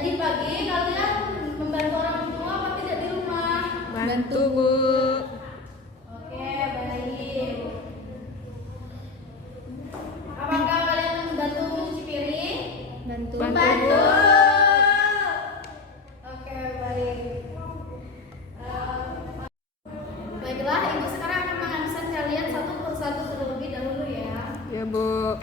Tadi pagi kalian membantu orang tua apa tidak di rumah? Bantu, Bu. Oke, baik. Apakah kalian membantu mencuci piring? Bantu, Membantu. Bu. Oke, baik. Baiklah, Ibu sekarang akan mengansel kalian satu persatu terlebih dahulu ya. Ya, Bu.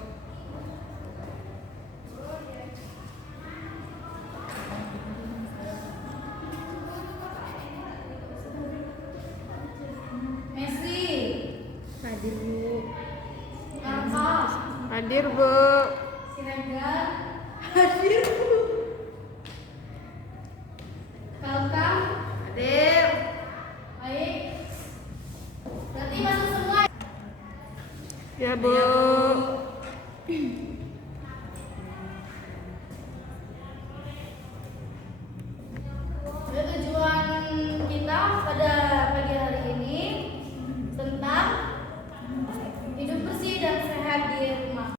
Messi, Hadir, Bu. Karma, Hadir, Bu. Siregar, hadir. Kalkam, Hadir. baik. Berarti masuk semua. Ya, Bu. Jadi tujuan kita pada pagi hari ini tentang hidup bersih dan sehat di rumah.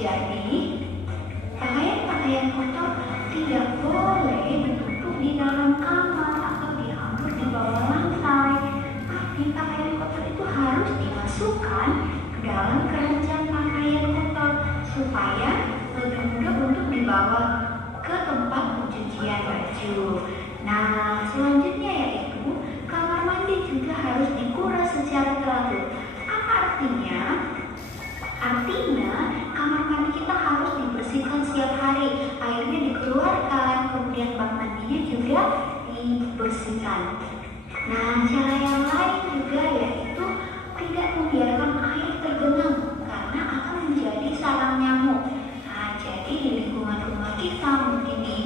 Jadi, pakaian-pakaian kotor tidak boleh ditumpuk di dalam kamar atau dihambur di bawah lantai. Tapi pakaian kotor itu harus dimasukkan ke dalam keranjang pakaian kotor supaya lebih mudah untuk dibawa ke tempat pencucian baju. Nah, selanjutnya yaitu kamar mandi juga harus dikuras secara teratur. Apa artinya? Artinya, kamar mandi kita harus dibersihkan setiap hari. Airnya dikeluarkan, kemudian bak mandinya juga dibersihkan. Nah, cara yang lain juga yaitu tidak membiarkan air tergenang karena akan menjadi sarang nyamuk. Nah, jadi di lingkungan rumah kita, mungkin di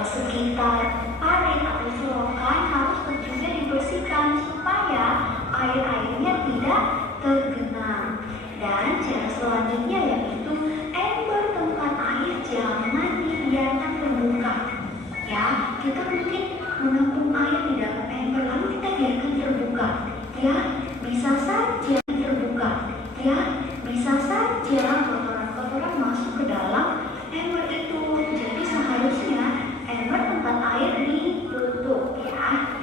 sekitar parit atau selokan harus juga dibersihkan supaya air-airnya tidak tergenang. Dan cara selanjutnya yaitu ember tempat air jangan dibiarkan terbuka. Ya, kita mungkin menampung air di dalam ember lalu kita biarkan terbuka. Ya, bisa saja terbuka. Ya, bisa saja kotoran-kotoran masuk ke dalam ember itu. Jadi seharusnya ember tempat air ditutup ya.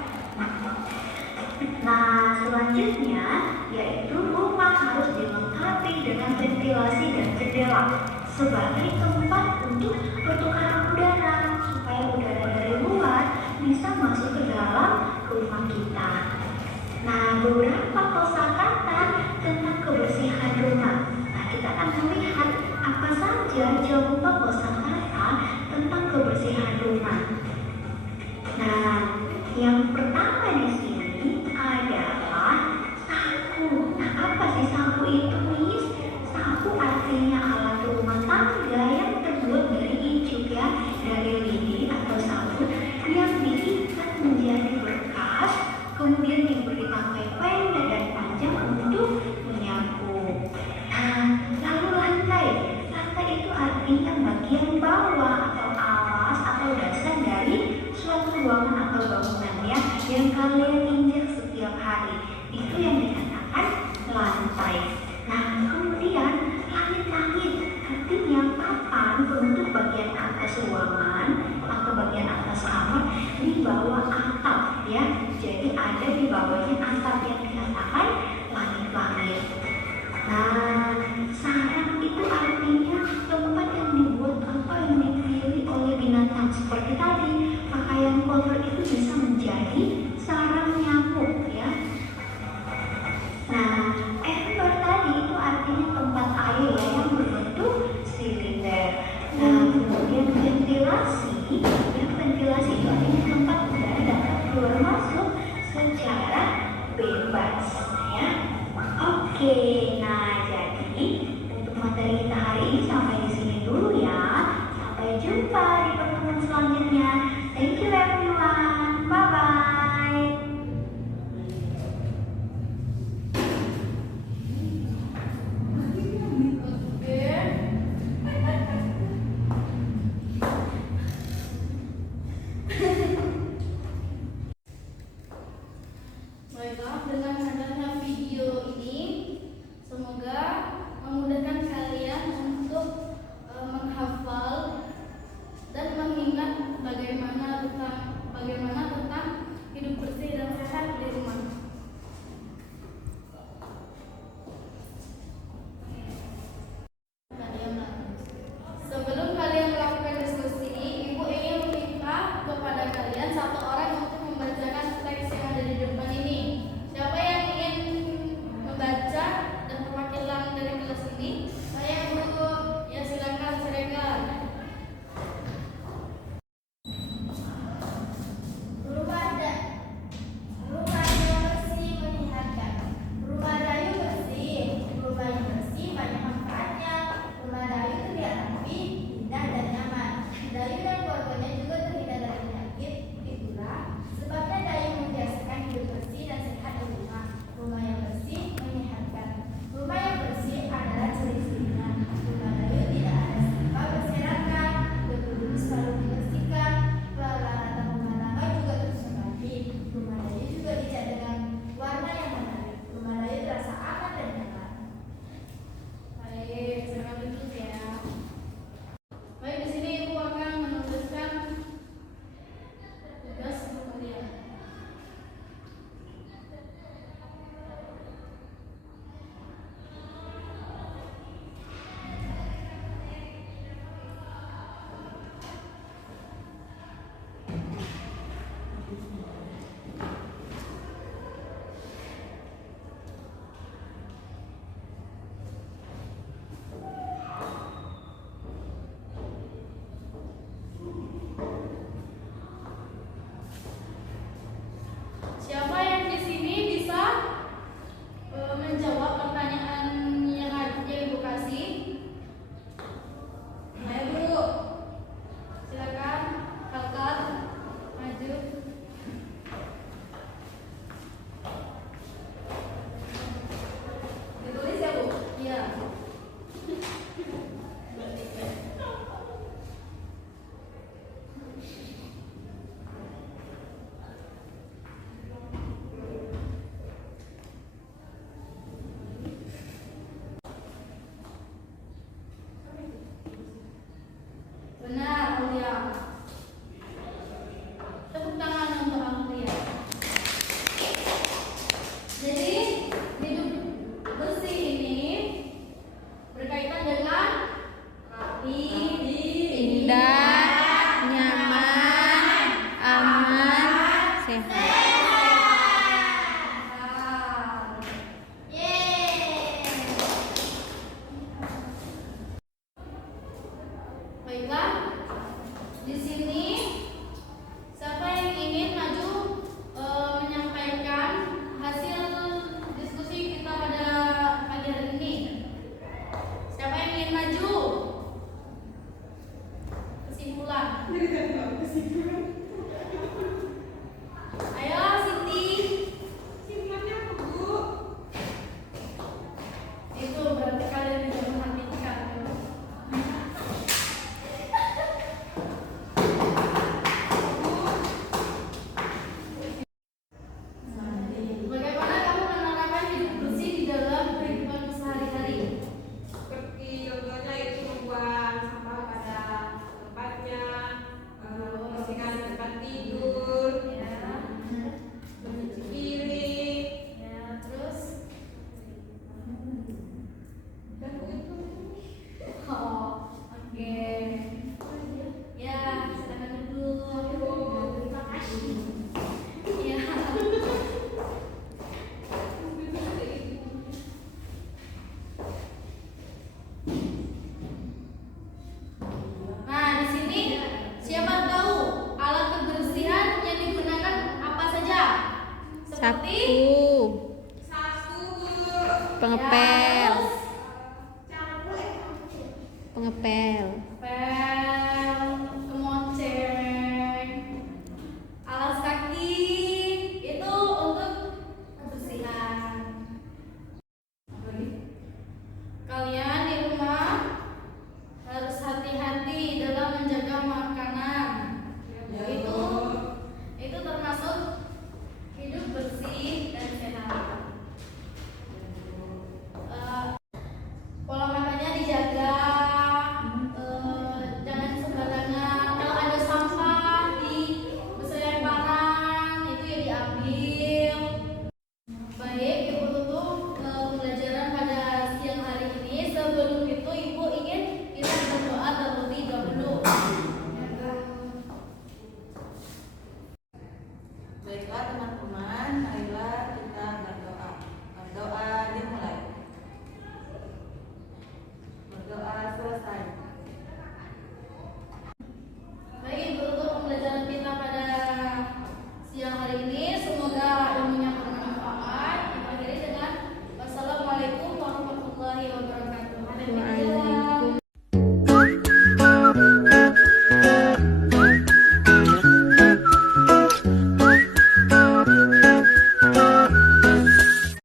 Nah, selanjutnya yaitu rumah harus dilengkapi dengan ventilasi dan jendela sebagai tempat untuk pertukaran udara supaya udara dari luar bisa masuk ke dalam rumah kita. Nah, beberapa kosakata tentang kebersihan rumah. Nah, kita akan melihat apa saja coba kosakata tentang kebersihan rumah. Nah, yang pertama di sini adalah sapu. Nah, apa sih sapu itu, Miss? Sapu artinya alat rumah tangga yang terbuat dari ijuk ya, dari lidi atau sapu yang diikat menjadi berkas, kemudian diberi tangkai pendek dan panjang untuk menyapu. Nah, lalu lantai. Lantai itu artinya bagian bawah atau alas atau dasar dari suatu ruangan atau bangunannya yang kalian injak setiap hari. Itu yang dikatakan lantai. Nah, kemudian langit-langit artinya papan untuk bagian atas ruangan atau bagian atas kamar di bawah atap ya. Jadi ada di bawahnya atap yang dikatakan langit-langit. Nah, sarang itu artinya tempat yang dibuat atau yang dipilih oleh binatang. Seperti tadi, pakaian kotor itu bisa menjadi sarang nyamuk ya. Nah, ember tadi itu artinya tempat air ya, yang berbentuk silinder. Nah, kemudian ventilasi, yang ventilasi itu artinya tempat udara dapat keluar masuk secara bebas ya. Oke, nah jadi untuk materi kita hari ini sampai di sini dulu ya. Sampai jumpa di pertemuan selanjutnya. Thank you everyone. Bye bye. Baiklah, dengan hadirnya video ini Pengepel. Pengepel.